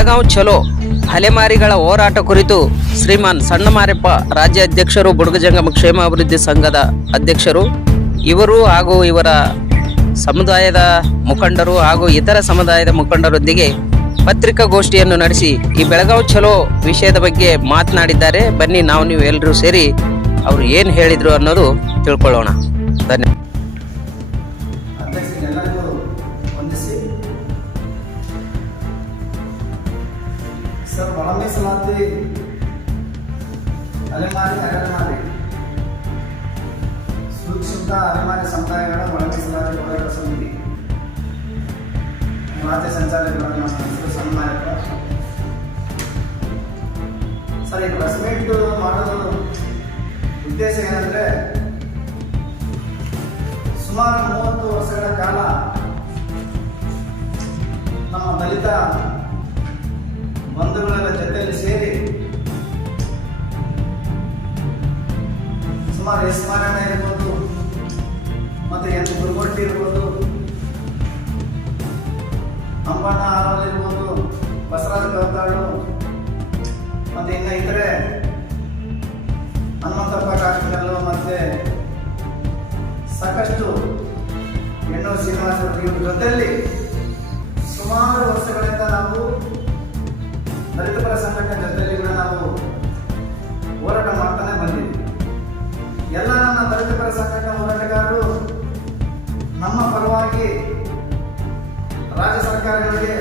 ಬೆಳಗಾವಿ ಚಲೋ ಅಲೆಮಾರಿಗಳ ಹೋರಾಟ ಕುರಿತು ಶ್ರೀಮಾನ್ ಸಣ್ಣಮಾರೆಪ್ಪ ರಾಜ್ಯ ಅಧ್ಯಕ್ಷರು ಬುಡುಗಜಂಗಮ ಕ್ಷೇಮ ಅಭಿವೃದ್ಧಿ ಸಂಘದ ಅಧ್ಯಕ್ಷರು ಇವರು ಹಾಗೂ ಇವರ ಸಮುದಾಯದ ಮುಖಂಡರು ಹಾಗೂ ಇತರ ಸಮುದಾಯದ ಮುಖಂಡರೊಂದಿಗೆ ಪತ್ರಿಕಾಗೋಷ್ಠಿಯನ್ನು ನಡೆಸಿ ಈ ಬೆಳಗಾವಿ ಚಲೋ ವಿಷಯದ ಬಗ್ಗೆ ಮಾತನಾಡಿದ್ದಾರೆ. ಬನ್ನಿ ನೀವು ಎಲ್ಲರೂ ಸೇರಿ ಅವರು ಏನು ಹೇಳಿದರು ಅನ್ನೋದು ತಿಳ್ಕೊಳ್ಳೋಣ. ಧನ್ಯವಾದ. ಸರ್, ಒಳ ಮೀಸಲಾತಿ ಅಲೆಮಾರಿ ಅರೆಮಾರಿ ಸೂಕ್ಷ್ಮ ಅಲೆಮಾರಿ ಸಮುದಾಯಗಳ ಒಳ ಮೀಸಲಾತಿ ಹೋರಾಟ ಸಮಿತಿ ರಾಜ್ಯ ಸಂಚಾಲಕರಾಗಿ ನಮ್ಮ ಹೆಸರು ಸಣ್ಣಮಾರೆಪ್ಪ. ಸರ್, ಈಗ ಪ್ರೆಸ್ ಮೀಟ್ ಮಾಡೋದು ಉದ್ದೇಶ ಏನಂದರೆ, ಸುಮಾರು 30 ವರ್ಷಗಳ ಕಾಲ ನಮ್ಮ ದಲಿತ ಬಂಧುಗಳೆಲ್ಲ ಜೊತೆಯಲ್ಲಿ ಸೇರಿ ಸುಮಾರು ಎಸ್ ಮಾರಣ್ಣ ಇರ್ಬೋದು, ಮತ್ತೆ ಎನ್ ಗುರುಮೂರ್ತಿ ಇರ್ಬೋದು, ಅಂಬಣ್ಣ ಆರೋಲ್ ಇರ್ಬೋದು, ಬಸವರಾಜ ಕವತಾಳು, ಮತ್ತೆ ಇನ್ನು ಇತರೆ ಹನುಮಂತಪ್ಪ ಕಾಶ್ಮೀರಲ್ಲು, ಮತ್ತೆ ಸಾಕಷ್ಟು ಹೆಣ್ಣು ಶ್ರೀನಿವಾಸ ಇವ್ರ ಜೊತೆಯಲ್ಲಿ ಸುಮಾರು ವರ್ಷಗಳಿಂದ ನಾವು ದಲಿತಪರ ಸಂಘಟನೆ ಜೊತೆಯಲ್ಲಿ ಕೂಡ ನಾವು ಹೋರಾಟ ಮಾಡ್ತಾನೆ ಬಂದಿದ್ವಿ. ಎಲ್ಲ ನನ್ನ ದಲಿತಪರ ಸಂಘಟನೆ ಹೋರಾಟಗಾರರು ನಮ್ಮ ಪರವಾಗಿ ರಾಜ್ಯ ಸರ್ಕಾರಗಳಿಗೆ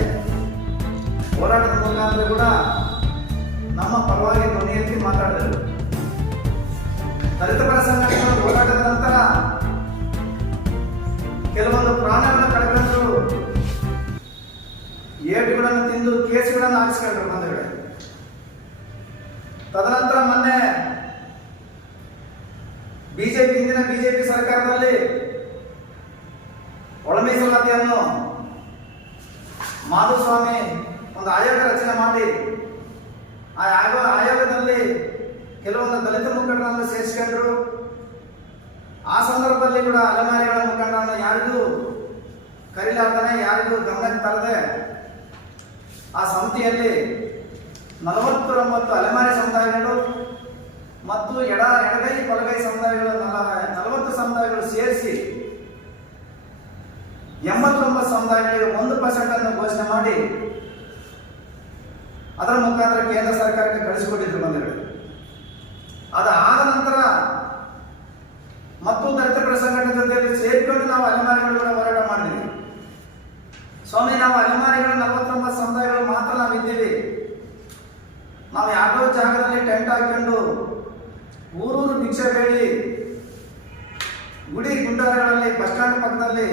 ಹೋರಾಟದ ಮುಖಾಂತರ ಕೂಡ ನಮ್ಮ ಪರವಾಗಿ ಧ್ವನಿ ಎತ್ತಿ ಮಾತಾಡಿದರು. ದಲಿತಪರ ಸಂಘಟನೆ ಹೋರಾಟದ ನಂತರ ಕೆಲವೊಂದು ಪ್ರಾಣಗಳನ್ನು ಕಳ್ಕೊಂಡ್ರು, ಏಟುಗಳನ್ನು ತಿಂದು ಕೇಸುಗಳನ್ನು ಹಾಕಿಸ್ಕೊಂಡ್ರು ಬಂಧುಗಳೇ. ತದನಂತರ ಮೊನ್ನೆ ಹಿಂದಿನ ಬಿಜೆಪಿ ಸರ್ಕಾರದಲ್ಲಿ ಒಳ ಮೀಸಲಾತಿಯನ್ನು ಮಾಧುಸ್ವಾಮಿ ಒಂದು ಆಯೋಗ ರಚನೆ ಮಾಡಿ ಆ ಆಯೋಗದಲ್ಲಿ ಕೆಲವೊಂದು ದಲಿತ ಮುಖಂಡರನ್ನು ಸೇರಿಸಿಕೊಂಡ್ರು. ಆ ಸಂದರ್ಭದಲ್ಲಿ ಕೂಡ ಅಲೆಮಾರಿಗಳ ಮುಖಂಡರನ್ನು ಯಾರಿಗೂ ಕರೀಲಾರ್ತಾನೆ, ಯಾರಿಗೂ ಗಮನಕ್ಕೆ ತರದೆ ಆ ಸಮಿತಿಯಲ್ಲಿ 49 ಅಲೆಮಾರಿ ಸಮುದಾಯಗಳು ಮತ್ತು ಎಡಗೈ ಬಲಗೈ ಸಮುದಾಯಗಳು 40 ಸಮುದಾಯಗಳು ಸೇರಿಸಿ 89 ಸಮುದಾಯಗಳಿಗೆ 1% ಅನ್ನು ಘೋಷಣೆ ಮಾಡಿ ಅದರ ಮುಖಾಂತರ ಕೇಂದ್ರ ಸರ್ಕಾರಕ್ಕೆ ಕಳಿಸಿಕೊಟ್ಟಿದ್ರು ಬಂಧುಗಳು. ಅದಾದ ನಂತರ ಮತ್ತು ದಲಿತರ ಸಂಘಟನೆ ಜೊತೆಯಲ್ಲಿ ಸೇರಿಕೊಂಡು ನಾವು ಅಲೆಮಾರಿಗಳು ಕೂಡ ಹೋರಾಟ ಮಾಡಿದ್ವಿ. ಸ್ವಾಮಿ, ನಾವು ಅಲೆಮಾರಿಗಳು 49 ಸಮುದಾಯಗಳು ಮಾತ್ರ ನಾವು ಇದ್ದೀವಿ. ನಾವು ಯಾವುದೋ ಜಾಗದಲ್ಲಿ ಟೆಂಟ್ ಹಾಕೊಂಡು ಊರೂರು ಭಿಕ್ಷೆ ಬೇಡಿ ಗುಡಿ ಗುಂಡಾರಗಳಲ್ಲಿ ಬಸ್ ಸ್ಟ್ಯಾಂಡ್ ಪಕ್ಕದಲ್ಲಿ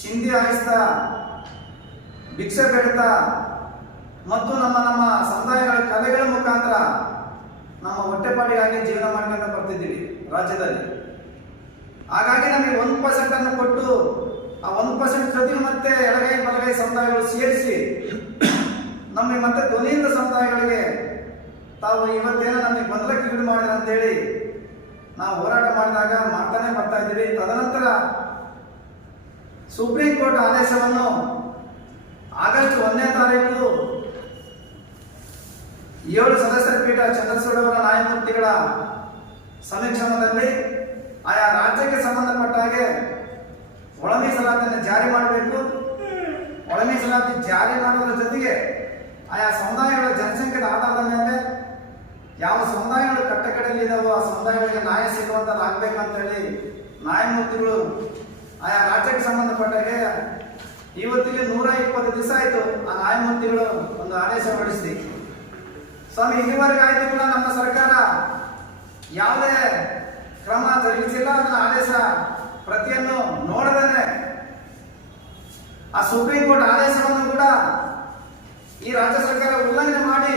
ಸಿಂಧಿ ಹಾಯಿಸ್ತಾ ಭಿಕ್ಷೆ ಬೇಡ್ತಾ ಮತ್ತು ನಮ್ಮ ಸಮುದಾಯಗಳ ಕಲೆಗಳ ಮುಖಾಂತರ ನಮ್ಮ ಹೊಟ್ಟೆಪಾಡಿಗಾಗಿ ಜೀವನ ಮಾಡ್ಕೊಂತ ಬರ್ತಿದ್ದೀವಿ ರಾಜ್ಯದಲ್ಲಿ. ಹಾಗಾಗಿ ನಮಗೆ 1% ಅನ್ನು ಕೊಟ್ಟು ಆ 1% ಜೊತೆಗೆ ಮತ್ತೆ ಎಡಗೈ ಬಲಗೈ ಸಮುದಾಯಗಳು ಸೇರಿಸಿ ನಮಗೆ ಮತ್ತೆ ಧ್ವನಿಯಿಂದ ಸಮುದಾಯಗಳಿಗೆ ತಾವು ಇವತ್ತೇನೋ ನಮಗೆ ಗೊಂದಲಕ್ಕೆ ಈಡು ಮಾಡಿದ್ರೆ ಅಂತೇಳಿ ನಾವು ಹೋರಾಟ ಮಾಡಿದಾಗ ಮಾಡ್ತಾನೆ ಬರ್ತಾ ಇದ್ದೀವಿ. ತದನಂತರ ಸುಪ್ರೀಂ ಕೋರ್ಟ್ ಆದೇಶವನ್ನು ಆಗಸ್ಟ್ 1ನೇ ತಾರೀಕು 7 ಸದಸ್ಯರ ಪೀಠ ಚಂದ್ರಚೂಡ್ ಅವರ ನ್ಯಾಯಮೂರ್ತಿಗಳ ಸಮೀಕ್ಷಮದಲ್ಲಿ ಆಯಾ ರಾಜ್ಯಕ್ಕೆ ಸಂಬಂಧಪಟ್ಟ ಹಾಗೆ ಒಳ ಮೀಸಲಾತಿಯನ್ನು ಜಾರಿ ಮಾಡಬೇಕು. ಒಳ ಮೀಸಲಾತಿ ಜಾರಿ ಮಾಡೋದ್ರ ಜೊತೆಗೆ ಆಯಾ ಸಮುದಾಯಗಳ ಜನಸಂಖ್ಯೆಯ ಆಧಾರದ ಮೇಲೆ ಯಾವ ಸಮುದಾಯಗಳು ಕಟ್ಟಕಡೆಯಲ್ಲಿ ಇದಾವೋ ಆ ಸಮುದಾಯಗಳಿಗೆ ನ್ಯಾಯ ಸಿಗುವಂತಾಗಬೇಕಂತ ಹೇಳಿ ನ್ಯಾಯಮೂರ್ತಿಗಳು ಆಯಾ ರಾಜ್ಯಕ್ಕೆ ಸಂಬಂಧಪಟ್ಟಾಗೆ ಇವತ್ತಿಗೆ 120 ದಿವಸ ಆಯಿತು ಆ ನ್ಯಾಯಮೂರ್ತಿಗಳು ಒಂದು ಆದೇಶ ಹೊರಡಿಸಿ. ಸ್ವಾಮಿ, ಇಲ್ಲಿವರೆಗೆ ಆಯ್ತು ಕೂಡ ನಮ್ಮ ಸರ್ಕಾರ ಯಾವುದೇ ಕ್ರಮ ಜರುಗಿಸಿಲ್ಲ. ಅದನ್ನ ಆದೇಶ ಪ್ರತಿಯನ್ನು ನೋಡದೇನೆ ಆ ಸುಪ್ರೀಂ ಕೋರ್ಟ್ ಆದೇಶವನ್ನು ಕೂಡ ಈ ರಾಜ್ಯ ಸರ್ಕಾರ ಉಲ್ಲಂಘನೆ ಮಾಡಿ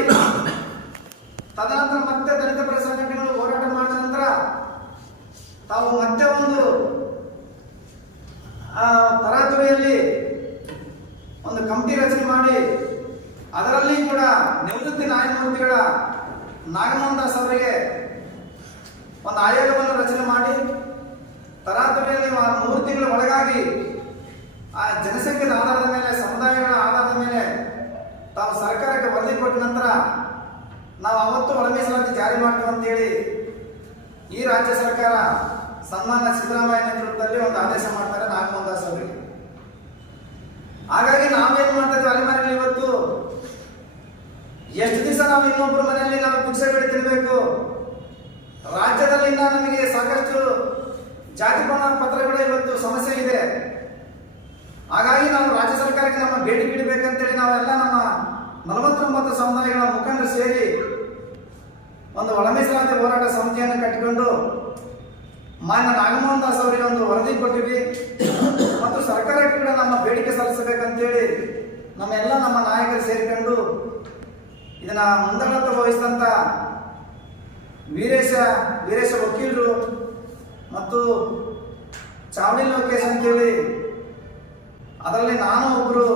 ತದನಂತರ ಮತ್ತೆ ದಲಿತ ಪರ ಸಂಘಟನೆಗಳು ಹೋರಾಟ ಮಾಡಿದ ನಂತರ ತಾವು ಮತ್ತೆ ಒಂದು ತರಾತುರಿಯಲ್ಲಿ ಒಂದು ಕಮಿಟಿ ರಚನೆ ಮಾಡಿ ಅದರಲ್ಲಿ ಕೂಡ ನಿವೃತ್ತಿ ನ್ಯಾಯಮೂರ್ತಿಗಳ ನಾಗಮೋಹನ್ ದಾಸ್ ಅವರಿಗೆ ಒಂದು ಆಯೋಗವನ್ನು ರಚನೆ ಮಾಡಿ ತರಾತುರಿಯಲ್ಲಿ 3 ತಿಂಗಳ ಒಳಗಾಗಿ ಆ ಜನಸಂಖ್ಯೆಯ ಆಧಾರದ ಮೇಲೆ ಸಮುದಾಯಗಳ ಆಧಾರದ ಮೇಲೆ ತಾವು ಸರ್ಕಾರಕ್ಕೆ ವರದಿ ಕೊಟ್ಟ ನಂತರ ನಾವು ಅವತ್ತು ಒಳ ಮೀಸಲಾತಿ ಜಾರಿ ಮಾಡ್ತೀವಿ ಅಂತೇಳಿ ಈ ರಾಜ್ಯ ಸರ್ಕಾರ ಸನ್ಮಾನ್ಯ ಸಿದ್ದರಾಮಯ್ಯ ನೇತೃತ್ವದಲ್ಲಿ ಒಂದು ಆದೇಶ ಮಾಡ್ತಾರೆ ನಾಗಮೋಹನ್ ದಾಸ್ ಅವರಿಗೆ. ಹಾಗಾಗಿ ನಾವೇನ್ ಮಾಡ್ತಾ ಇದ್ವಿ ಅಲೆಮಾರಿಗಳು ಇವತ್ತು ಎಷ್ಟು ದಿವಸ ನಾವು ಇನ್ನೊಬ್ಬರ ಮನೆಯಲ್ಲಿ ನಾವು ಭಿಕ್ಷೆ ಬೇಡಿ ತಿನ್ಬೇಕು? ರಾಜ್ಯದಲ್ಲಿ ನಮಗೆ ಸಾಕಷ್ಟು ಜಾತಿ ಪ್ರಮಾಣ ಪತ್ರಗಳ ಇವತ್ತು ಸಮಸ್ಯೆ ಇದೆ. ಹಾಗಾಗಿ ನಾವು ರಾಜ್ಯ ಸರ್ಕಾರಕ್ಕೆ ನಮ್ಮ ಬೇಡಿಕೆ ಇಡಬೇಕಂತೇಳಿ ನಾವೆಲ್ಲ ನಮ್ಮ 49 ಸಮುದಾಯಗಳ ಮುಖಂಡರು ಸೇರಿ ಒಂದು ಒಳ ಮೀಸಲಾತಿ ಹೋರಾಟ ಸಮಿತಿಯನ್ನು ಕಟ್ಟಿಕೊಂಡು ಮಾನ್ಯ ನಾಗಮೋಹನ್ ದಾಸ್ ಅವರಿಗೆ ಒಂದು ವರದಿ ಕೊಟ್ಟಿವಿ ಮತ್ತು ಸರ್ಕಾರಕ್ಕೆ ಕೂಡ ನಮ್ಮ ಬೇಡಿಕೆ ಸಲ್ಲಿಸಬೇಕಂತೇಳಿ ನಮ್ಮ ನಾಯಕರು ಸೇರಿಕೊಂಡು ಇದನ್ನ ಮುಂದಾಳತ್ವ ವಹಿಸಿದಂತ ವೀರೇಶ ವಕೀಲರು ಮತ್ತು ಚಾವಡಿ ಲೋಕೇಶ್ ಅಂತೇಳಿ ಅದರಲ್ಲಿ ನಾನು ಒಬ್ಬರು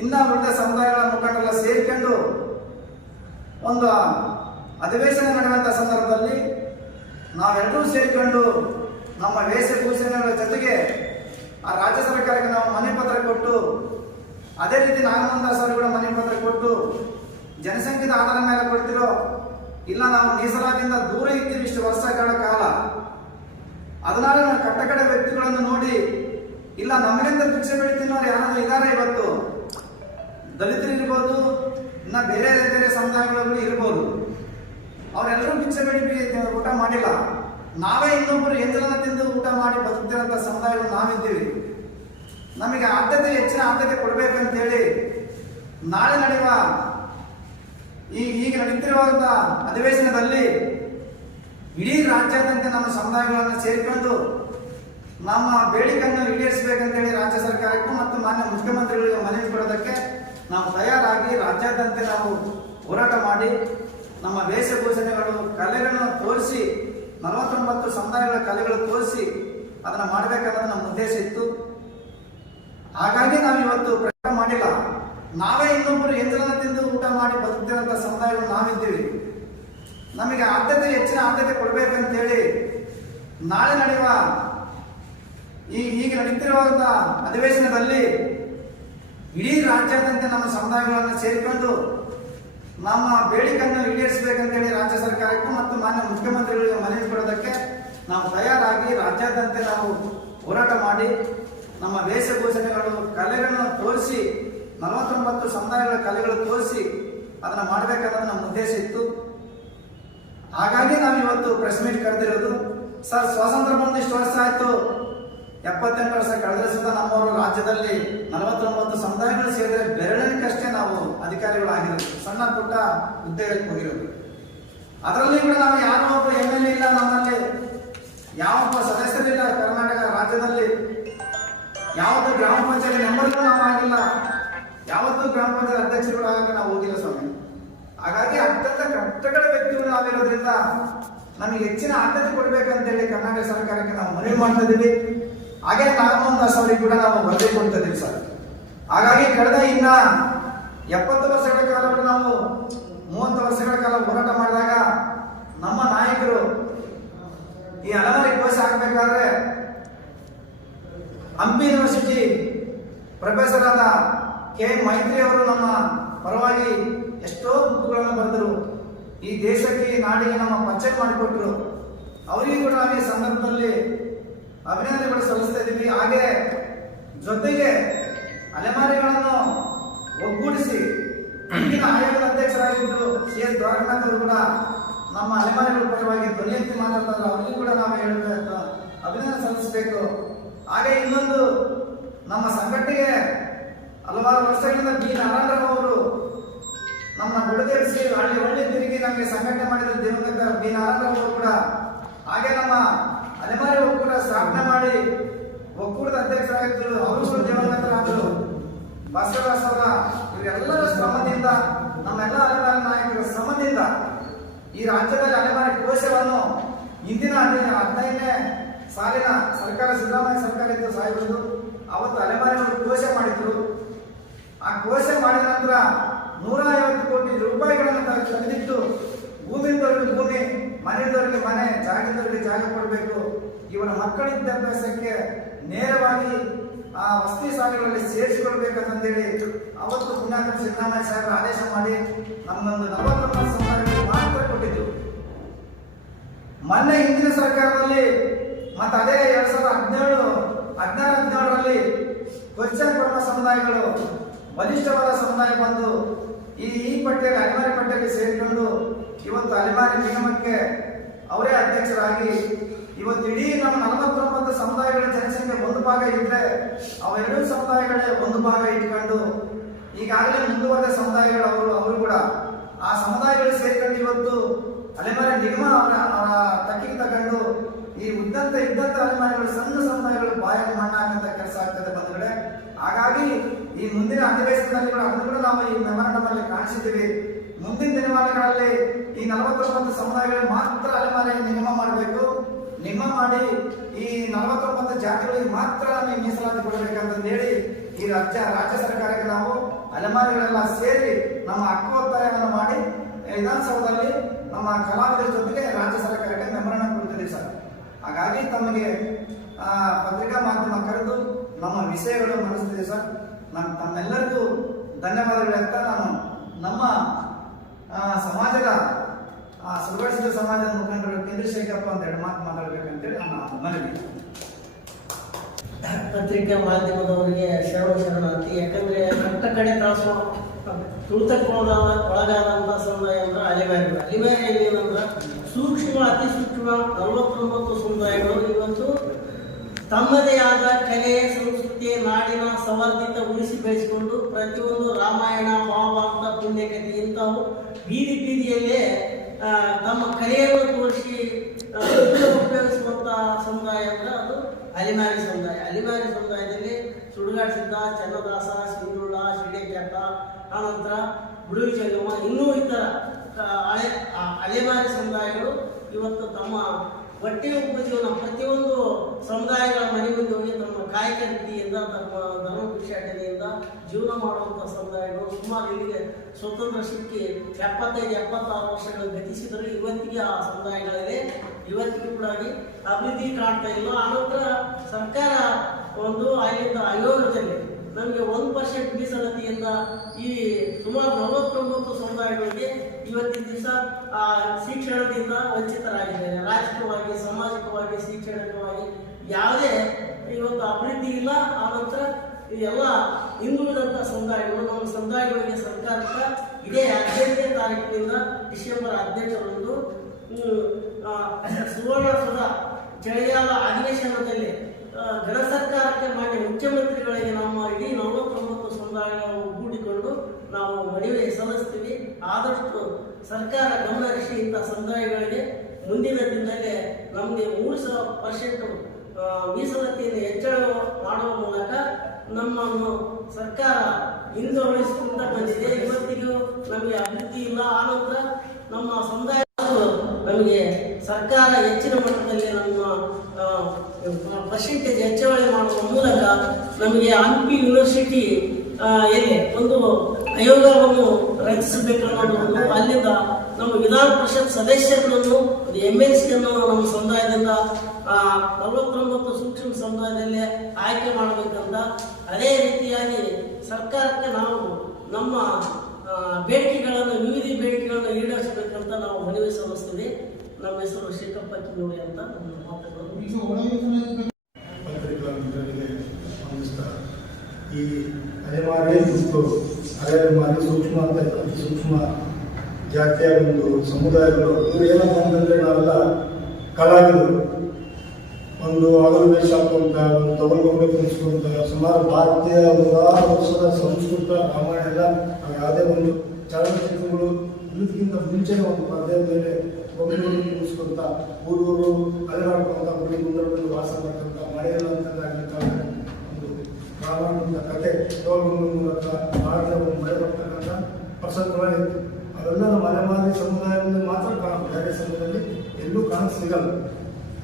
ಇನ್ನ ಉಳಿದ ಸಮುದಾಯಗಳ ಮುಖಂಡರೆಲ್ಲ ಸೇರಿಕೊಂಡು ಒಂದು ಅಧಿವೇಶನ ನಡೆಯುವಂಥ ಸಂದರ್ಭದಲ್ಲಿ ನಾವೆಲ್ಲರೂ ಸೇರಿಕೊಂಡು ನಮ್ಮ ವೇಷಭೂಷಣಗಳ ಜೊತೆಗೆ ಆ ರಾಜ್ಯ ಸರ್ಕಾರಕ್ಕೆ ನಾವು ಮನವಿ ಪತ್ರ ಕೊಟ್ಟು ಅದೇ ರೀತಿ ನಾಗಮೋಹನ್ ದಾಸ್ ಅವರು ಕೂಡ ಮನವಿ ಪತ್ರ ಕೊಟ್ಟು ಜನಸಂಖ್ಯೆದ ಆಧಾರದ ಮೇಲೆ ಕೊಡ್ತಿರೋ ಇಲ್ಲ ನಾವು ಮೀಸಲಾತಿಯಿಂದ ದೂರ ಇದ್ದೀವಿ ಇಷ್ಟು ವರ್ಷಗಳ ಕಾಲ, ಅದನ್ನಾல ನಾವು ಕಟ್ಟಕಡೆ ವ್ಯಕ್ತಿಗಳನ್ನು ನೋಡಿ ಇಲ್ಲ ನಮ್ಮಿಂದ ಭಿಕ್ಷೆ ಬೇಡಿ ತಿನ್ನೋರು ಯಾರಾದ್ರೂ ಇದಾರೆ ಇವತ್ತು, ದಲಿತರು ಇರ್ಬೋದು, ಇನ್ನ ಬೇರೆ ಬೇರೆ ಸಮುದಾಯಗಳು ಇರ್ಬೋದು, ಅವರೆಲ್ಲರೂ ಭಿಕ್ಷೆ ಬೇಡಿ ಊಟ ಮಾಡಿಲ್ಲ. ನಾವೇ ಇನ್ನೊಬ್ಬರು ಎಂಜಲನ್ನ ತಿಂದು ಊಟ ಮಾಡಿ ಬದುಕ್ತಿರೋಂಥ ಸಮುದಾಯಗಳು ನಾವಿದ್ದೀವಿ. ನಮಗೆ ಹೆಚ್ಚಿನ ಆದ್ಯತೆ ಕೊಡ್ಬೇಕಂತೇಳಿ ನಾಳೆ ನಡೆಯುವ ಈಗ ನಡೀತಿರುವಂತ ಅಧಿವೇಶನದಲ್ಲಿ ಇಡೀ ರಾಜ್ಯಾದ್ಯಂತ ನಮ್ಮ ಸಮುದಾಯಗಳನ್ನು ಸೇರಿಕೊಂಡು ನಮ್ಮ ಬೇಡಿಕೆಯನ್ನು ಈಡೇರಿಸಬೇಕಂತೇಳಿ ರಾಜ್ಯ ಸರ್ಕಾರಕ್ಕೂ ಮತ್ತು ಮಾನ್ಯ ಮುಖ್ಯಮಂತ್ರಿಗಳಿಗೆ ಮನವಿ ಕೊಡೋದಕ್ಕೆ ನಾವು ತಯಾರಾಗಿ ರಾಜ್ಯಾದ್ಯಂತ ನಾವು ಹೋರಾಟ ಮಾಡಿ ನಮ್ಮ ವೇಷಭೂಷಣೆಗಳು ಕಲೆಗಳನ್ನು ತೋರಿಸಿ 49 ಸಮುದಾಯಗಳ ಕಲೆಗಳು ತೋರಿಸಿ ಅದನ್ನು ಮಾಡಬೇಕನ್ನೋದು ನಮ್ಮ ಉದ್ದೇಶ ಇತ್ತು. ಹಾಗಾಗಿ ನಾವು ಇವತ್ತು ಪ್ರಯತ್ನ ಮಾಡಿಲ್ಲ. ನಾವೇ ಇನ್ನೊಬ್ಬರು ಎಂಜಲನ್ನ ತಿಂದು ಊಟ ಮಾಡಿ ಬದುಕ್ತಿರೋಂಥ ಸಮುದಾಯಗಳು ನಾವಿದ್ದೀವಿ. ನಮಗೆ ಹೆಚ್ಚಿನ ಆದ್ಯತೆ ಕೊಡ್ಬೇಕಂತೇಳಿ ನಾಳೆ ನಡೆಯುವ ಈಗ ನಡೀತಿರುವಂತ ಅಧಿವೇಶನದಲ್ಲಿ ಇಡೀ ರಾಜ್ಯಾದ್ಯಂತ ನಮ್ಮ ಸಮುದಾಯಗಳನ್ನು ಸೇರಿಕೊಂಡು ನಮ್ಮ ಬೇಡಿಕೆಯನ್ನು ಈಡೇರಿಸಬೇಕಂತೇಳಿ ರಾಜ್ಯ ಸರ್ಕಾರಕ್ಕೂ ಮತ್ತು ಮಾನ್ಯ ಮುಖ್ಯಮಂತ್ರಿಗಳಿಗೆ ಮನವಿ ಕೊಡೋದಕ್ಕೆ ನಾವು ತಯಾರಾಗಿ ರಾಜ್ಯಾದ್ಯಂತ ನಾವು ಹೋರಾಟ ಮಾಡಿ ನಮ್ಮ ವೇಷಭೂಷಣೆಗಳು ಕಲೆಗಳನ್ನು ತೋರಿಸಿ 49 ಸಮುದಾಯಗಳ ಕಲೆಗಳು ತೋರಿಸಿ ಅದನ್ನು ಮಾಡಬೇಕನ್ನೋದು ನಮ್ಮ ಉದ್ದೇಶ ಇತ್ತು. ಹಾಗಾಗಿ ನಾವು ಇವತ್ತು ಪ್ರೆಸ್ ಮೀಟ್ ಕರೆದಿರೋದು. ಸರ್, ಸ್ವಾತಂತ್ರ್ಯ ಬಂದು ಇಷ್ಟು ವರ್ಷ ಆಯ್ತು, 78 ವರ್ಷ ಕಳೆದ್ರೆ ಸುತ್ತ ನಮ್ಮವರು ರಾಜ್ಯದಲ್ಲಿ 49 ಸಮುದಾಯಗಳು ಸೇರಿದ್ರೆ ಬೆರಳಿನಕ್ಕಷ್ಟೇ ನಾವು ಅಧಿಕಾರಿಗಳಾಗಿರೋದು, ಸಣ್ಣ ಪುಟ್ಟ ಹುದ್ದೆಗಳಿಗೆ ಹೋಗಿರೋದು. ಅದರಲ್ಲಿ ಕೂಡ ನಾವು ಯಾರೋ ಒಬ್ಬ MLA ಇಲ್ಲ, ನಮ್ಮಲ್ಲಿ ಯಾವೊಬ್ಬ ಸದಸ್ಯರಿಲ್ಲ. ಕರ್ನಾಟಕ ರಾಜ್ಯದಲ್ಲಿ ಯಾವತ್ತು ಗ್ರಾಮ ಪಂಚಾಯತ್ ಮೆಂಬರ್ಗಳು ನಾವು ಆಗಿಲ್ಲ, ಯಾವತ್ತೂ ಗ್ರಾಮ ಪಂಚಾಯತ್ ಅಧ್ಯಕ್ಷರುಗಳು ಆಗಕ್ಕೆ ನಾವು ಹೋಗಿಲ್ಲ ಸ್ವಾಮಿ. ಹಾಗಾಗಿ ಅತ್ಯಂತ ಕಟ್ಟಕಡೆ ವ್ಯಕ್ತಿಗಳು ನಾವಿರೋದ್ರಿಂದ ನಮಗೆ ಹೆಚ್ಚಿನ ಆದ್ಯತೆ ಕೊಡ್ಬೇಕಂತೇಳಿ ಕರ್ನಾಟಕ ಸರ್ಕಾರಕ್ಕೆ ನಾವು ಮನವಿ ಮಾಡ್ತಾ ಇದ್ದೀವಿ. ಹಾಗೆ ನಾಗಮೋಹನ್ ದಾಸ್ ಅವರಿಗೆ ಕೂಡ ನಾವು ವರದಿ ಕೊಡ್ತಾ ಇದ್ದೀವಿ ಸರ್. ಹಾಗಾಗಿ ಕಳೆದ 70 ವರ್ಷಗಳ ಕಾಲ ನಾವು 30 ವರ್ಷಗಳ ಕಾಲ ಹೋರಾಟ ಮಾಡಿದಾಗ ನಮ್ಮ ನಾಯಕರು ಈ ಅಲೆಮಾರಿ ಕೋಶ ಹಾಕಬೇಕಾದ್ರೆ ಹಂಪಿ ಯೂನಿವರ್ಸಿಟಿ ಪ್ರೊಫೆಸರ್ ಆದ KM ಮೈತ್ರಿ ಅವರು ನಮ್ಮ ಪರವಾಗಿ ಎಷ್ಟೋ ಬುಕ್ಗಳನ್ನು ಬರೆದರು. ಈ ದೇಶಕ್ಕೆ, ಈ ನಾಡಿಗೆ ನಮ್ಮ ಪರಿಚಯ ಮಾಡಿಕೊಟ್ರು. ಅವರಿಗೂ ಕೂಡ ನಾವು ಈ ಸಂದರ್ಭದಲ್ಲಿ ಅಭಿನಂದನೆಗಳು ಸಲ್ಲಿಸ್ತಾ ಇದ್ದೀವಿ. ಹಾಗೆ ಜೊತೆಗೆ ಅಲೆಮಾರಿಗಳನ್ನು ಒಗ್ಗೂಡಿಸಿ ಇಂದಿನ ಆಯೋಗದ ಅಧ್ಯಕ್ಷರಾಗಿದ್ದು CS ದ್ವಾರಕನಾಥ್ ಅವರು ಕೂಡ ನಮ್ಮ ಅಲೆಮಾರಿಗಳ ಪರವಾಗಿ ಧ್ವನಿ ಎತ್ತಿ ಮಾತಾಡ್ತಾರೆ. ಅವರಿಗೂ ಕೂಡ ನಾವು ಹೇಳಬೇಕು, ಅಭಿನಂದನೆ ಸಲ್ಲಿಸಬೇಕು. ಹಾಗೆ ಇನ್ನೊಂದು ನಮ್ಮ ಸಂಘಟನೆಗೆ ಹಲವಾರು ವರ್ಷಗಳಿಂದ ಬಿ ನಾರಾಯಣರಾವ್ ಅವರು ನಮ್ಮ ಬುಡದೇರಿಸಿ ಹಳ್ಳಿ ತಿರುಗಿ ನಮಗೆ ಸಂಘಟನೆ ಮಾಡಿದ ದಿವಂಗತ ಬಿ ನಾರಾಯಣರಾವ್ ಅವರು ಕೂಡ, ಹಾಗೆ ನಮ್ಮ ಅಲೆಮಾರಿ ಒಕ್ಕೂಟ ಸ್ಥಾಪನೆ ಮಾಡಿ ಒಕ್ಕೂಟದ ಅಧ್ಯಕ್ಷರಾಗಿದ್ದರು, ಅವರು ಕೂಡ ದಿವಂಗತರಾದರು. ಬಸವರಾಜ್ ಅವರ ಇವರೆಲ್ಲರ ಶ್ರಮದಿಂದ, ನಮ್ಮೆಲ್ಲ ಅಲೆಮಾರಿ ನಾಯಕರ ಶ್ರಮದಿಂದ ಈ ರಾಜ್ಯದಲ್ಲಿ ಅಲೆಮಾರಿ ಕೋಶವನ್ನು ಇಂದಿನ 15ನೇ ಸಾಲಿನ ಸರ್ಕಾರ, ಸಿದ್ದರಾಮಯ್ಯ ಸರ್ಕಾರ ಇದ್ದು ಸಾಹೇಬರು ಅವತ್ತು ಅಲೆಮಾರಿಗಳು ಕೋಶ ಮಾಡಿದ್ರು. ಆ ಕೋಶ ಮಾಡಿದ ನಂತರ 150 ಕೋಟಿ ರೂಪಾಯಿಗಳನ್ನು ತೆಗೆದಿಟ್ಟು ಭೂಮಿದವರಿಗೆ ಭೂಮಿ, ಮನೆಯದವರಿಗೆ ಮನೆ, ಜಾಗದವರಿಗೆ ಜಾಗ ಕೊಡಬೇಕು, ಇವರ ಮಕ್ಕಳ ವಿದ್ಯಾಭ್ಯಾಸಕ್ಕೆ ನೇರವಾಗಿ ಆ ವಸತಿ ಶಾಲೆಗಳಲ್ಲಿ ಸೇರಿಸಿಕೊಳ್ಬೇಕಂತಂದೇಳಿ ಅವತ್ತು ಪುಣ್ಯಾತ್ಮ ಸಿದ್ದರಾಮಯ್ಯ ಸಾಹೇಬರು ಆದೇಶ ಮಾಡಿ ನಮ್ಮೊಂದು 49 ಸಮುದಾಯಗಳಿಗೆ ಮಾತ್ರ ಕೊಟ್ಟಿದ್ದು. ಮೊನ್ನೆ ಹಿಂದಿನ ಸರ್ಕಾರದಲ್ಲಿ ಮತ್ತೆ ಅದೇ 2017-18ರಲ್ಲಿ ಕ್ವಶ್ಚನ್ ಕೊಡುವ ಸಮುದಾಯಗಳು ಬಲಿಷ್ಠವಾದ ಸಮುದಾಯ ಬಂದು ಈ ಪಟ್ಟಿಯಲ್ಲಿ ಅಲೆಮಾರಿ ಪಟ್ಟಿಯಲ್ಲಿ ಸೇರಿಕೊಂಡು ಇವತ್ತು ಅಲೆಮಾರಿ ನಿಗಮಕ್ಕೆ ಅವರೇ ಅಧ್ಯಕ್ಷರಾಗಿ ಇವತ್ತು ಇಡೀ ನಮ್ಮ 49 ಸಮುದಾಯಗಳ ಜನಸಂಖ್ಯೆ ಒಂದು ಭಾಗ ಇದ್ರೆ ಅವೆರಡೂ ಸಮುದಾಯಗಳೇ ಒಂದು ಭಾಗ ಇಟ್ಕೊಂಡು ಈಗಾಗಲೇ ಮುಂದುವರೆದ ಸಮುದಾಯಗಳು ಅವರು ಕೂಡ ಆ ಸಮುದಾಯಗಳು ಸೇರಿಕೊಂಡು ಇವತ್ತು ಅಲೆಮಾರಿ ನಿಗಮ ಅವರ ತಕ್ಕಿಗೆ ತಗೊಂಡು ಈ ಇದ್ದಂತ ಅಲೆಮಾರಿಗಳು ಸಣ್ಣ ಸಮುದಾಯಗಳು ಬಾಯಲ್ಲಿ ಮಣ್ಣಾಕಂತ ಕೆಲಸ ಆಗ್ತದೆ ಬಂಧುಗಳೇ. ಹಾಗಾಗಿ ಈ ಮುಂದಿನ ಅಧಿವೇಶನದಲ್ಲಿ ಕೂಡ ಅದನ್ನು ಕೂಡ ನಾವು ಈ ಮೆಮೊರಂಡಮ್ ಅಲ್ಲಿ ಕಾಣಿಸಿದ್ದೀವಿ. ಮುಂದಿನ ದಿನಮಾನಗಳಲ್ಲಿ ಈ 49 ಸಮುದಾಯಗಳು ಮಾತ್ರ ಅಲೆಮಾರಿ ನಿಗಮ ಮಾಡಬೇಕು. ನಿಗಮ ಮಾಡಿ ಈ 49 ಜಾತಿಗಳಿಗೆ ಮಾತ್ರ ಮೀಸಲಾತಿ ಕೊಡಬೇಕಂತ ಹೇಳಿ ಈ ರಾಜ್ಯ ಸರ್ಕಾರಕ್ಕೆ ನಾವು ಅಲೆಮಾರಿಗಳೆಲ್ಲ ಸೇರಿ ನಮ್ಮ ಹಕ್ಕು ಒತ್ತಾಯವನ್ನು ಮಾಡಿ ವಿಧಾನಸೌಧದಲ್ಲಿ ನಮ್ಮ ಕಲಾವಿದರ ಜೊತೆಗೆ ರಾಜ್ಯ ಸರ್ಕಾರಕ್ಕೆ ಮೆಮೊರಂಡಮ್ ಕೊಡ್ತಿದ್ದೀವಿ ಸರ್. ಹಾಗಾಗಿ ತಮಗೆ ಪತ್ರಿಕಾ ಮಾಧ್ಯಮ ಕರೆದು ನಮ್ಮ ವಿಷಯಗಳು ಮನಸ್ಸಿದೆ ಸರ್. ನಾನು ತಮ್ಮೆಲ್ಲರಿಗೂ ಧನ್ಯವಾದಗಳು ಅಂತ ನಾನು ನಮ್ಮ ಸಮಾಜದ ಸುಗಡಿಸಿದ ಸಮಾಜದ ಮುಖಂಡರು ಚಂದ್ರಶೇಖರಪ್ಪ ಅಂತ 2 ಮಾತು ಮಾತಾಡಬೇಕಂತೇಳಿ ನನ್ನ ಮನವಿ. ಪತ್ರಿಕಾ ಮಾಧ್ಯಮದವರಿಗೆ ಶರಣಾರ್ಥಿ. ಯಾಕಂದ್ರೆ ಕಟ್ಟ ಕಡೆ ತಾಸು ತುಳಿತಕ್ಕೊಳಗಾದ ಒಳಗಾದಂತಹ ಸಮುದಾಯ ಅಂದ್ರೆ ಅಲೆಮಾರಿಗಳು. ಅಲೆಮಾರಿಯಲ್ಲಿ ಏನಂದ್ರೆ ಅತಿ ಸೂಕ್ಷ್ಮ 49 ಸಮುದಾಯಗಳು ಇವತ್ತು ತಮ್ಮದೇ ಆದ ಕಲೆ, ಸಂಸ್ಕೃತಿ, ನಾಡಿನ ಸಂವರ್ಧಿತ ಉಳಿಸಿ ಬೆಳೆಸಿಕೊಂಡು ಪ್ರತಿಯೊಂದು ರಾಮಾಯಣ, ಮಹಾಭಾರತ, ಪುಣ್ಯಕಥೆ ಇಂಥವು ಬೀದಿಯಲ್ಲೇ ತಮ್ಮ ಕಲೆಯನ್ನು ತೋರಿಸಿ ಉಪಯೋಗಿಸುವಂತ ಸಮುದಾಯ ಅಂದ್ರೆ ಅದು ಅಲೆಮಾರಿ ಸಮುದಾಯ. ಅಲೆಮಾರಿ ಸಮುದಾಯದಲ್ಲಿ ಸುಡುಗಾಡು ಸಿದ್ಧ, ಚನ್ನದಾಸ, ಸಿಂಧುಳ್ಳ, ಶಿಡೆಕೆಟ್ಟ, ಆನಂತರ ಬುಡುವಿ ಜಂಗಮ, ಇನ್ನೂ ಇತರ ಅಲೆಮಾರಿ ಸಮುದಾಯಗಳು ಇವತ್ತು ತಮ್ಮ ಹೊಟ್ಟೆ ಉಪಜೀವನ ಪ್ರತಿಯೊಂದು ಸಮುದಾಯಗಳ ಮನೆ ಮುಂದೆ ಹೋಗಿ ತಮ್ಮ ಕಾಯಕ ರೀತಿಯಿಂದ ತಮ್ಮ ಧರ್ಮ ಭಿಕ್ಷಾಟನೆಯಿಂದ ಜೀವನ ಮಾಡುವಂಥ ಸಮುದಾಯಗಳು ಸುಮಾರು ಇಲ್ಲಿಗೆ ಸ್ವತಂತ್ರ ಸಿಕ್ಕಿ 75-76 ವರ್ಷಗಳು ಗತಿಸಿದರೂ ಇವತ್ತಿಗೆ ಆ ಸಮುದಾಯಗಳಲ್ಲಿ ಇವತ್ತಿಗೂ ಕೂಡ ಅಭಿವೃದ್ಧಿ ಕಾಣ್ತಾ ಇಲ್ಲ. ಆನಂತರ ಸರ್ಕಾರ ಒಂದು ಆಯೋಗದಲ್ಲಿ ನಮಗೆ 1% ಮೀಸಲಾತಿಯಿಂದ ಈ ಸುಮಾರು 49 ಸಮುದಾಯಗಳಿಗೆ ಇವತ್ತಿನ ದಿವಸ ಶಿಕ್ಷಣದಿಂದ ವಂಚಿತರಾಗಿದ್ದಾರೆ. ರಾಜಕೀಯವಾಗಿ, ಸಾಮಾಜಿಕವಾಗಿ, ಶೈಕ್ಷಣಿಕವಾಗಿ ಯಾವುದೇ ಇವತ್ತು ಅಭಿವೃದ್ಧಿ ಇಲ್ಲ. ಆನಂತರ ಎಲ್ಲ ಹಿಂದುಳಿದಂಥ ಸಮುದಾಯಗಳು ನಮ್ಮ ಸಮುದಾಯಗಳಿಗೆ ಸರ್ಕಾರಕ್ಕೆ ಇದೇ 15ನೇ ತಾರೀಕಿನಿಂದ ಡಿಸೆಂಬರ್ 18ರಂದು ಸುವರ್ಣಸೌಧ ಚಳಿಗಾಲ ಅಧಿವೇಶನದಲ್ಲಿ ಗಣ ಸರ್ಕಾರಕ್ಕೆ ಮಾನ್ಯ ಮುಖ್ಯಮಂತ್ರಿಗಳಿಗೆ ನಮ್ಮ ಇಡೀ 49 ಸಮುದಾಯಗಳು ಒಗ್ಗೂಡಿಕೊಂಡು ನಾವು ಮನವಿ ಸಲ್ಲಿಸ್ತೀವಿ. ಆದಷ್ಟು ಸರ್ಕಾರ ಗಮನಹರಿಸಿ ಇಂಥ ಸಮುದಾಯಗಳಿಗೆ ಮುಂದಿನ ದಿನದಲ್ಲಿ ನಮಗೆ 3% ಮೀಸಲಾತಿಯನ್ನು ಹೆಚ್ಚಳ ಮಾಡುವ ಮೂಲಕ ನಮ್ಮನ್ನು ಸರ್ಕಾರ ಹಿಂದುಳಿಸಿಕೊಂಡ ಬಂದಿದೆ. ಇವತ್ತಿಗೂ ನಮಗೆ ಅಭಿವೃದ್ಧಿ ಇಲ್ಲ. ಆನಂತರ ನಮ್ಮ ಸಮುದಾಯ ನಮಗೆ ಸರ್ಕಾರ ಹೆಚ್ಚಿನ ಮಟ್ಟದಲ್ಲಿ ನಮ್ಮ ಪರ್ಸೆಂಟೇಜ್ ಹೆಚ್ಚಳನೆ ಮಾಡುವ ಮೂಲಕ ನಮಗೆ ಹಂಪಿ ಯೂನಿವರ್ಸಿಟಿ ಎಲ್ಲಿ ಒಂದು ಆಯೋಗವನ್ನು ರಚಿಸಬೇಕು ಅನ್ನೋದು, ಅಲ್ಲಿಂದ ನಮ್ಮ ವಿಧಾನ ಪರಿಷತ್ ಸದಸ್ಯರನ್ನು MLCಯನ್ನು ನಮ್ಮ ಸಮುದಾಯದಿಂದ 49 ಸೂಕ್ಷ್ಮ ಸಮುದಾಯದಲ್ಲೇ ಆಯ್ಕೆ ಮಾಡಬೇಕಂತ, ಅದೇ ರೀತಿಯಾಗಿ ಸರ್ಕಾರಕ್ಕೆ ನಾವು ನಮ್ಮ ಬೇಡಿಕೆಗಳನ್ನು ವಿವಿಧ ಬೇಡಿಕೆಗಳನ್ನು ಈಡೇರಿಸಬೇಕಂತ ನಾವು ಮನವಿ ಸಲ್ಲಿಸ್ತೀವಿ. ನಮ್ಮ ಹೆಸರು ಶೇಖಪ್ಪ ಕಿನ್ನೋಳಿ ಅಂತ ನಮ್ಮ ಮಾತುಗಳು. ಈ ಅಲೆಮಾರಿ ಮತ್ತು ಅಲೆಮಾರಿ ಸೂಕ್ಷ್ಮ ಅಂತ ಅತಿ ಸೂಕ್ಷ್ಮ ಜಾತಿಯ ಒಂದು ಸಮುದಾಯಗಳು ಇವರು ಏನಪ್ಪ ಅಂತಂದ್ರೆ ನಾವೆಲ್ಲ ಕಲಾವಿದರು, ಒಂದು ಹಗಲು ವೇಷ ಹಾಕುವಂತ, ಒಂದು ತಗೊಳ್ಗೊಂಬೆ ಕುಣಿಸುವಂತ, ಸುಮಾರು ಭಾರತೀಯ 100 ವರ್ಷದ ಸಂಸ್ಕೃತ ರಾಮಾಯಣ ಎಲ್ಲ ಯಾವುದೇ ಒಂದು ಚಲನಚಿತ್ರಗಳು ಇದಕ್ಕಿಂತ ಮುಂಚೆನೇ ಒಂದು ಪರದೆ ಮೇಲೆ ಗೊಂಬೆಗಳನ್ನು ಕುಣಿಸ್ಕೊಂತ ಊರೂರು ಅಲೆದಾಡ್ಕೊಂತ ಗುಡಿ ಗುಂಡಗಳಲ್ಲಿ ವಾಸ ಮಾಡ್ಕೊಂತ ಮಳೆಯಲ್ಲ ಅಂತಂದಾಗಲಿಕ್ಕೆ ಒಂದು ರಾಮಾಯಣದ ಕತೆ ತಗೊಳ್ಗೊಂಬೆ ಮೂಲಕ ಭಾರತ ಒಂದು ಮಳೆ ಬರ್ತಕ್ಕಂಥ ಪ್ರಸಂಗಗಳಿತ್ತು. ಅವೆಲ್ಲ ನಮ್ಮ ಅಲೆಮಾರಿ ಸಮುದಾಯದಲ್ಲಿ ಮಾತ್ರ ಕಾಣುತ್ತೆ, ಬೇರೆ ಸಮುದಾಯದಲ್ಲಿ ಎಲ್ಲೂ ಕಾಣಕ್ಕೆ ಸಿಗಲ್ಲ.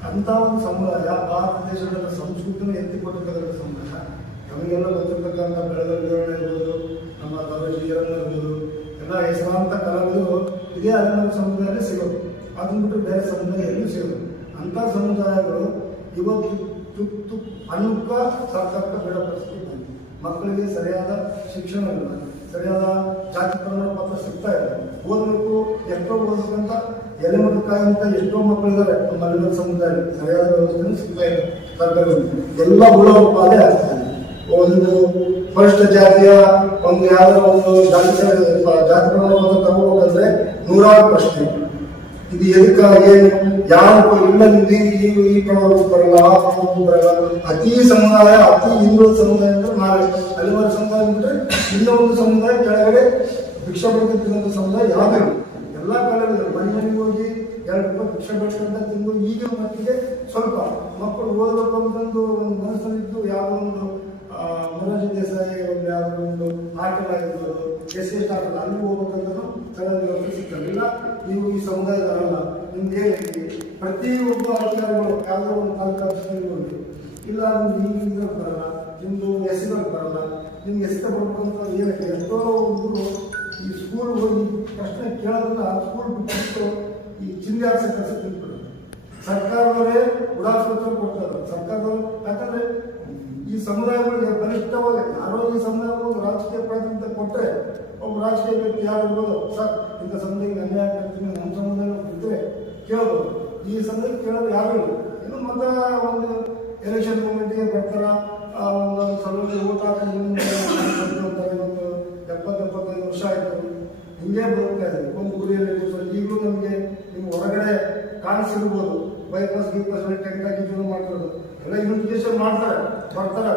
ಅಂತ ಒಂದು ಸಮುದಾಯ ಭಾರತ ದೇಶದ ಸಂಸ್ಕೃತಿಯನ್ನು ಎತ್ತಿಕೊಟ್ಟಿರ್ತಕ್ಕಂಥ ಸಮುದಾಯ. ನಮಗೆಲ್ಲ ಗೊತ್ತಿರ್ತಕ್ಕಂಥ ಬೆಳಗಾವಿ ಇರ್ಬೋದು, ನಮ್ಮ ರಮೇಶ್ ಇರ್ಬೋದು, ಎಲ್ಲ ಹೆಸರಾಂತ ಕಲಾವಿದರು ಇದೇ ಅಲೆಮಾರಿ ಸಮುದಾಯದಲ್ಲಿ ಸಿಗೋದು. ಅದನ್ನ ಬಿಟ್ಟು ಬೇರೆ ಸಮುದಾಯ ಎಲ್ಲೂ ಸಿಗೋದು. ಅಂಥ ಸಮುದಾಯಗಳು ಇವತ್ತು ತುತ್ತು ಅನ್ನಕ್ಕ ಸರ್ಕಾರಕ್ಕೆ ಬೇಡ ಪರಿಸ್ಥಿತಿ ಬಂದಿದೆ. ಮಕ್ಕಳಿಗೆ ಸರಿಯಾದ ಶಿಕ್ಷಣ ಇಲ್ಲ, ಸರಿಯಾದ ಜಾತಿ ಪ್ರಮಾಣ ಪತ್ರ ಸಿಗ್ತಾ ಇಲ್ಲ. ಓದಬೇಕು, ಎಷ್ಟೋ ಓದಬೇಕಂತ ಎಲೆಮುಖಕಾಯಿ ಅಂತ ಎಷ್ಟೋ ಮಕ್ಕಳಿದ್ದಾರೆ ನಮ್ಮ ಮಲೆನಾಡು ಸಮುದಾಯ, ಸರಿಯಾದ ವ್ಯವಸ್ಥೆ ಸಿಗ್ತಾ ಇಲ್ಲ ಸರ್ಕಾರದಿಂದ. ಎಲ್ಲ ಉಳೋಪಾಲೆ ಆಗ್ತಾ ಇದೆ. ಒಂದು ಪರಿಷ್ಠ ಜಾತಿಯ ಒಂದು ಯಾವ್ದೋ ಒಂದು ಜಾತಿ ಪ್ರಮಾಣ ಪತ್ರ ತಗೋಬೇಕಂದ್ರೆ 100 ಪ್ರಶ್ನೆ. ಇದು ಎದಕ್ಕಾಗಿ ಯಾರು ಇಲ್ಲ ಈ ಪ್ರಮಾಣ ಬರಲ್ಲ, ಆ ಪ್ರಮಾಣ ಬರಲ್ಲ. ಅತಿ ಸಮುದಾಯ, ಅತಿ ಹಿಂದುಳಿದ ಸಮುದಾಯ ಅಂದ್ರೆ ನಾವೇ. ಅಲೆಮಾರಿ ಸಮುದಾಯ ಅಂದ್ರೆ ಇನ್ನೊಂದು ಸಮುದಾಯ ಕೆಳಗಡೆ ಭಿಕ್ಷಾ ಬೇಡ್ತಿದ್ದಂಥ ಸಮುದಾಯ ಯಾವ್ದು ಎಲ್ಲ ಕಾಲದಲ್ಲಿ ಮನೆಗೆ ಹೋಗಿ 2 ರೂಪಾಯಿ ಭಿಕ್ಷಾ ಬೇಡ್ಕೊಂತ ತಿಂದು ಈಗಿನ ಮಟ್ಟಿಗೆ ಸ್ವಲ್ಪ ಮಕ್ಕಳು ಓದಬೇಕು ಅಂತಂದು ಒಂದು ಮನಸ್ಸಲ್ಲಿದ್ದು ಯಾವುದೋ ಒಂದು ಮೊರಾರ್ಜಿ ದೇಸಾಯಿ ಒಂದು ಯಾವುದೋ ಒಂದು ಆಟಲ್ ಆಗಿರ್ಬೋದು, ಎಸ್ ಆಟಲ್ ಅಲ್ಲಿ ಹೋಗ್ಬೇಕಂತ ಸಡನ್ ಸಿಗ್ತಲ್ಲ. ನೀವು ಈ ಸಮುದಾಯದಲ್ಲ, ನಿಮ್ಗೆ ಪ್ರತಿಯೊಬ್ಬ ಅಧಿಕಾರಿಗಳು ಯಾವುದೋ ಒಂದು ತಾಲೂಕು ಆಫೀಸ್ನಲ್ಲಿ ಹೋಗಿ ಇಲ್ಲ ನಿಮ್ಗೆ ಈ ಇದ್ರಲ್ಲಿ ಬರಲ್ಲ, ನಿಮ್ದು ಹೆಸರಲ್ಲಿ ಬರಲ್ಲ, ನಿಮ್ಗೆ ಹೆಸರು ಬರ್ಬೇಕು ಅಂತ ಏನಕ್ಕೆ ಎಷ್ಟೋ ಹುಡುಗರು ಈ ಸ್ಕೂಲ್ ಹೋಗಿ ಪ್ರಶ್ನೆ ಕೇಳೋದನ್ನ ಸ್ಕೂಲ್ ಬಿಟ್ಟು ಈ ಚಿಂದಿ ಆರಿಸಿ ಕೆಲಸ ತಿಳ್ಬಿಡೋದು. ಸರ್ಕಾರದವರೇ ಉಡಾಫಿತ್ರ ಕೊಡ್ತಾರೆ ಸರ್ಕಾರದವರು. ಯಾಕಂದ್ರೆ ಈ ಸಮುದಾಯಗಳಿಗೆ ಬಲಿಷ್ಠವಾಗಿ ಯಾರೋ ಈ ಸಮುದಾಯಗಳು ರಾಜಕೀಯ ಪ್ರಾತಿನಿಧ್ಯ ಕೊಟ್ಟರೆ ಒಬ್ಬ ರಾಜಕೀಯ ವ್ಯಕ್ತಿ ಯಾರು ಇರ್ಬೋದು, ಸರ್ ಇಂಥ ಸಮುದಾಯಕ್ಕೆ ಅನ್ಯಾಯ ಆಗ್ತೀನಿ, ನಮ್ಮ ಸಮುದಾಯ ಇದ್ರೆ ಕೇಳ್ಬೋದು. ಈ ಸಮುದಾಯಕ್ಕೆ ಕೇಳೋದು ಯಾರು ಇಲ್ಲ. ಇನ್ನು ಮತ್ತೆ ಒಂದು ಎಲೆಕ್ಷನ್ ಮೂಮೆಂಟ್ಗೆ ಬರ್ತಾರ, ಒಂದು ಸ್ವಲ್ಪ ಓಟ್ ಹಾಕಿ ಒಂದು 70-75 ವರ್ಷ ಆಯಿತು, ಹಿಂಗೆ ಬದುಕ್ತಾ ಇದ್ದೀವಿ ಒಂದು ಗುರಿಯಲ್ಲಿ. ಈಗಲೂ ನಮಗೆ ನಿಮ್ಗೆ ಹೊರಗಡೆ ಕಾಣಿಸಿರ್ಬೋದು, ಬೈಪಾಸ್ ಟೆಂಟ್ ಹಾಕಿ ಜೀವನ ಮಾಡ್ತಿರೋದು ಎಲ್ಲ ಇನ್ವೆಸ್ಟಿಗೇಷನ್ ಮಾಡ್ತಾರೆ, ಬರ್ತಾರೆ,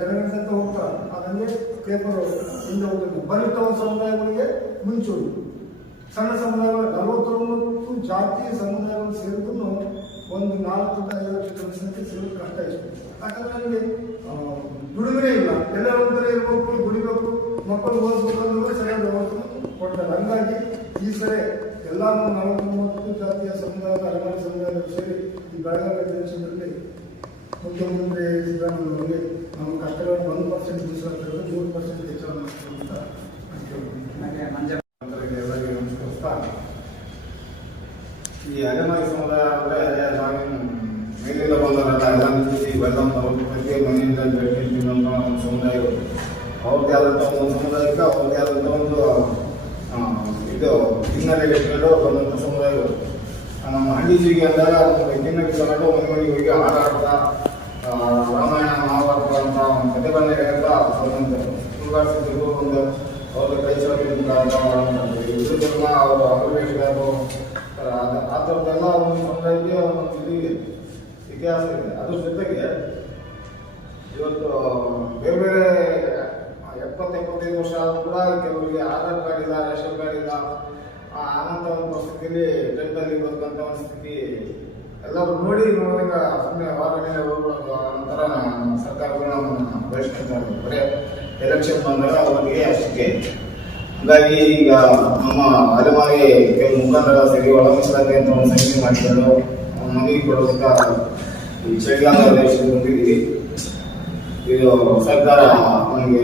ಜನಗಣತಿ ಹೋಗ್ತಾರೆ. ಹಾಗಾಗಿ ಪೇಪರ್ ಹಿಂದೆ ಹೋಗ್ತಾರೆ. ಬಲಿಷ್ಠ ಸಮುದಾಯಗಳಿಗೆ ಮುಂಚೂಣಿ, ಸಣ್ಣ ಸಮುದಾಯಗಳು 49 ಜಾತಿ ಸಮುದಾಯಗಳು ಸೇರಿದ್ರು ಒಂದು 4-5 ಲಕ್ಷ ಜನಸಂಖ್ಯೆ ಸೇರೋದು ಕಷ್ಟ ಇಷ್ಟು. ಯಾಕಂದ್ರೆ ನನಗೆ ದುಡಿಮೆ ಇಲ್ಲ, ಎಲ್ಲ ಒಂದರೆ ಇರಬೇಕು, ದುಡಿಬೇಕು, ಮಕ್ಕಳು ಓದಿಸ್ಬೇಕು ಅನ್ನೋದು ಸರಿಯಾದ ವ್ಯವಸ್ಥೆ ಕೊಡ್ತಾರೆ. ಹಂಗಾಗಿ ಈ ಸರಿ ಎಲ್ಲ 49 ಜಾತಿಯ ಸಮುದಾಯದ ಅಲೆಮಾರಿ ಸಮುದಾಯಗಳು ಸೇರಿ ಈ ಬೆಳಗಾವಿ ದೇಶದಲ್ಲಿ ಮುಖ್ಯಮಂತ್ರಿ ಸಿದ್ದರಾಮಯ್ಯ ನಮ್ಮ ಕಷ್ಟಗಳನ್ನು 1% ಮೀಸಲಾತಿರೋದು 3% ಹೆಚ್ಚಳ ಮಾಡ್ತಾರೆ ಅಂತ ಈ ಅಲೆಮಾರಿ ಸಮುದಾಯ ಅಂದರೆ ಮೇಲಿಂದ ಬಂದವರಲ್ಲ, ಎಲ್ಲ ನಿಂತು ಪ್ರತಿ ಮನೆಯಿಂದ ಬೆಳೆದಿದ್ದಂಥ ಒಂದು ಸಮುದಾಯಗಳು ಅವ್ರದ್ದೇ ಆದಂಥ ಒಂದು ಸಮುದಾಯಕ್ಕೆ ಅವ್ರದ್ದೇ ಆದಂಥ ಒಂದು ಇದು ಹಿನ್ನೆಲೆ ಇಟ್ಕೊಂಡು ಬಂದಂಥ ಸಮುದಾಯಗಳು. ನಮ್ಮ ಹಳ್ಳಿಜಿಗೆ ಅಂದಾಗ ಹಿನ್ನೆಲೆ ತಗೊಂಡು ಮನೆಗಳಿಗೆ ಹೋಗಿ ಆಟ ಆಡ್ತಾ ರಾಮಾಯಣ ಮಹಾಭಾರತ ಅಂತ ಒಂದು ಕಥೆಗಳನ್ನ ಹೇಳ್ತಾ ಬಂದಂಥದ್ದು. ಸುಳ್ಗಾಡ್ಸಿದ್ರು ಒಂದು ಅವ್ರಿಗೆ ಕೈ ಚಳವಳಿಯಿಂದ ಇದ್ರದ್ದೆಲ್ಲ ಅವರು ಅಭಿವೇಶಗಾರರು ಆ ಥರದ್ದೆಲ್ಲ ಒಂದು ಸಮುದಾಯಕ್ಕೆ ಒಂದು ಇದು ಇತಿಹಾಸ ಇದೆ. ಅದ್ರ ಜೊತೆಗೆ ಇವತ್ತು ಬೇರೆ ಬೇರೆ 70-75 ವರ್ಷ ಆದರೂ ಕೂಡ ಕೆಲವರಿಗೆ ಆಧಾರ್ ಕಾರ್ಡ್ ಇಲ್ಲ, ರೇಷನ್ ಕಾರ್ಡ್ ಇಲ್ಲ, ಆನಂತ ಒಂದು ಪರಿಸ್ಥಿತಿಯಲ್ಲಿ ಟೆಂಟಲ್ಲಿ ಬದುಕಂತ ಒಂದು ಸ್ಥಿತಿ ಎಲ್ಲರೂ ನೋಡಿದಾಗ ಸುಮ್ಮನೆ ವಾರನೇ ಹೋಗ್ಬಿಡೋದು ನಂತರ ಸರ್ಕಾರಗಳು ನಮ್ಮನ್ನು ಬಯಸ್ಕೊಳ್ತಾರೆ. ಬರೀ ಎಲೆಕ್ಷನ್ ಬಂದಾಗ ಅವರಿಗೆ ಅಷ್ಟೇ. ಹಾಗಾಗಿ ಈಗ ನಮ್ಮ ಅಲೆಮಾರಿ ಕೆಲವು ಮುಖಂಡರ ಸರಿ ಒಳ ಮೀಸಲಾತಿ ಅಂತ ಒಂದು ಸಂಖ್ಯೆ ಮಾಡಿಕೊಂಡು ಮನವಿ ಕೊಡೋದಕ್ಕೆ ಈ ಚಳಿಗಾಲ ದೇಶದಲ್ಲಿ ಬಂದಿದ್ದೀವಿ. ಇದು ಸರ್ಕಾರ ನಮಗೆ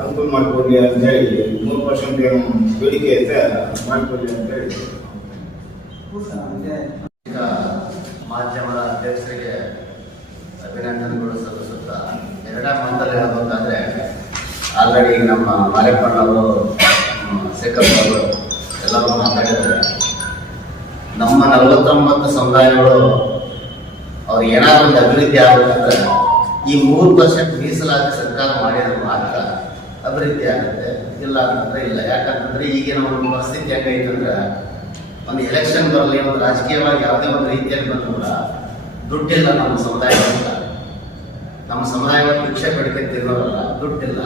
ಅನುಕೂಲ ಮಾಡಿಕೊಡ್ಲಿ ಅಂತ ಹೇಳಿ 3% ಏನು ಬೇಡಿಕೆ ಐತೆ ಮಾಡಿಕೊಡ್ಲಿ ಅಂತ ಹೇಳಿ ಮಾಧ್ಯಮದ ಅಧ್ಯಕ್ಷರಿಗೆ ಅಭಿನಂದನೆಗಳು ಸಲ್ಲಿಸುತ್ತಾ, ಎರಡನೇ ಮಾತಲ್ಲಿ ಹೇಳಬೇಕಾದ್ರೆ ಆಲ್ರೆಡಿ ನಮ್ಮ ಮಾರೇಪ್ಪಣ್ಣವರು, ಶೇಖರ್ ಅವರು ಎಲ್ಲರೂ ಮಾತಾಡಿದ್ದಾರೆ. ನಮ್ಮ 49 ಸಮುದಾಯಗಳು ಅವ್ರು ಏನಾದ್ರು ಒಂದು ಅಭಿವೃದ್ಧಿ ಆಗಬೇಕಂದ್ರೆ ಈ 3% ಮೀಸಲಾತಿ ಸರ್ಕಾರ ಮಾಡಿದ್ರೆ ಮಾತ್ರ ಅಭಿವೃದ್ಧಿ ಆಗುತ್ತೆ, ಇಲ್ಲ ಅಂತಂದ್ರೆ ಇಲ್ಲ. ಯಾಕಂತಂದ್ರೆ ಈಗಿನ ಒಂದು ಪರಿಸ್ಥಿತಿ ಹೆಂಗೈತಂದ್ರೆ ಒಂದು ಎಲೆಕ್ಷನ್ ಬರಲಿ, ಒಂದು ರಾಜಕೀಯವಾಗಿ ಯಾವುದೇ ಒಂದು ರೀತಿಯಲ್ಲಿ ಬಂದು ಕೂಡ ದುಡ್ಡಿಲ್ಲ ನಮ್ಮ ಸಮುದಾಯದಿಂದ. ನಮ್ಮ ಸಮುದಾಯದ ಭಿಕ್ಷೆ ಬೇಡಿಕೆ ತಿನ್ನೋರಲ್ಲ, ದುಡ್ಡಿಲ್ಲ.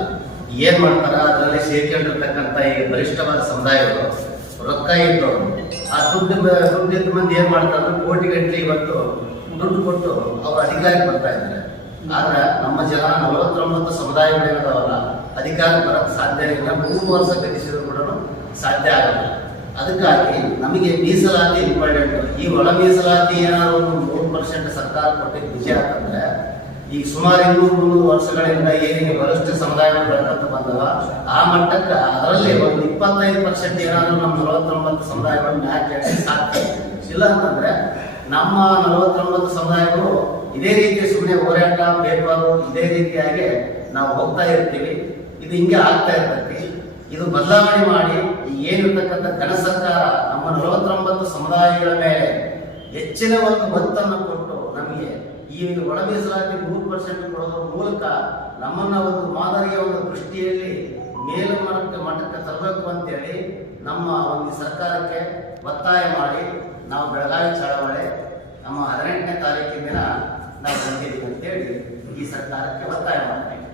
ಏನ್ ಮಾಡ್ತಾರ, ಅದರಲ್ಲಿ ಸೇರ್ಕೊಂಡಿರ್ತಕ್ಕಂಥ ಈ ಬಲಿಷ್ಠವಾದ ಸಮುದಾಯಗಳು ರೊಕ್ಕ ಇದ್ದವರು ಆ ದುಡ್ಡಿದ್ದ ಮಂದಿ ಏನ್ ಮಾಡ್ತಾರೆ, ಕೋಟಿಗಟ್ಟಲೆ ಇವತ್ತು ದುಡ್ಡು ಕೊಟ್ಟು ಅವ್ರ ಅಧಿಕಾರಕ್ಕೆ ಬರ್ತಾ ಇದ್ದಾರೆ. ಆದ್ರೆ ನಮ್ಮ ಜನ 49 ಸಮುದಾಯಗಳಿರೋಲ್ಲ, ಅಧಿಕಾರ ಬರಕ್ಕೆ ಸಾಧ್ಯ ಇಲ್ಲ. 3 ವರ್ಷ ಗತಿಸಿದ್ರು ಕೂಡ ಸಾಧ್ಯ ಆಗಲ್ಲ. ಅದಕ್ಕಾಗಿ ನಮಗೆ ಮೀಸಲಾತಿ ಇಂಪಾರ್ಟೆಂಟ್. ಈ ಒಳ ಮೀಸಲಾತಿ ಏನಾದ್ರು 3% ಸರ್ಕಾರ ಕೊಟ್ಟಿದ್ದು ನಿಜ ಅಂತಂದ್ರೆ ಈಗ ಸುಮಾರು 200-300 ವರ್ಷಗಳಿಂದ ಏನಿಗೆ ಬಲಿಷ್ಠ ಸಮುದಾಯಗಳು ಬೆಳಕಂತ ಬಂದವ ಆ ಮಟ್ಟಕ್ಕೆ ಅದರಲ್ಲಿ ಒಂದು 25% ಏನಾದ್ರು ನಮ್ಮ 49 ಸಮುದಾಯಗಳು ಮ್ಯಾಚ್ ಸಾಧ್ಯ ಇಲ್ಲ. ಅಂತಂದ್ರೆ ನಮ್ಮ 49 ಸಮುದಾಯಗಳು ಇದೇ ರೀತಿ ಸುಮ್ಮನೆ ಹೋರಾಟ ಪೇಪರು ಇದೇ ರೀತಿಯಾಗಿ ನಾವು ಹೋಗ್ತಾ ಇರ್ತೀವಿ. ಇದು ಹಿಂಗೆ ಆಗ್ತಾ ಇರ್ತೈತಿ. ಇದು ಬದಲಾವಣೆ ಮಾಡಿ ಈ ಏನಿರ್ತಕ್ಕಂಥ ಘನ ಸರ್ಕಾರ ನಮ್ಮ 49 ಸಮುದಾಯಗಳ ಮೇಲೆ ಹೆಚ್ಚಿನ ಒಂದು ಒತ್ತನ್ನು ಕೊಟ್ಟು ನಮಗೆ ಈ ಒಳ ಮೀಸಲಾತಿ 3% ಕೊಡೋದ್ರ ಮೂಲಕ ನಮ್ಮನ್ನ ಒಂದು ಮಾದರಿಯ ಒಂದು ದೃಷ್ಟಿಯಲ್ಲಿ ಮಟ್ಟಕ್ಕೆ ತರಬೇಕು ಅಂತೇಳಿ ನಮ್ಮ ಒಂದು ಸರ್ಕಾರಕ್ಕೆ ಒತ್ತಾಯ ಮಾಡಿ ನಾವು ಬೆಳಗಾವಿ ಚಳವಳಿ ನಮ್ಮ 18ನೇ ತಾರೀಕಿನ ದಿನ ನಾವು ಬಂದಿದ್ದೀವಿ ಅಂತೇಳಿ ಈ ಸರ್ಕಾರಕ್ಕೆ ಒತ್ತಾಯ ಮಾಡ್ತೇವೆ.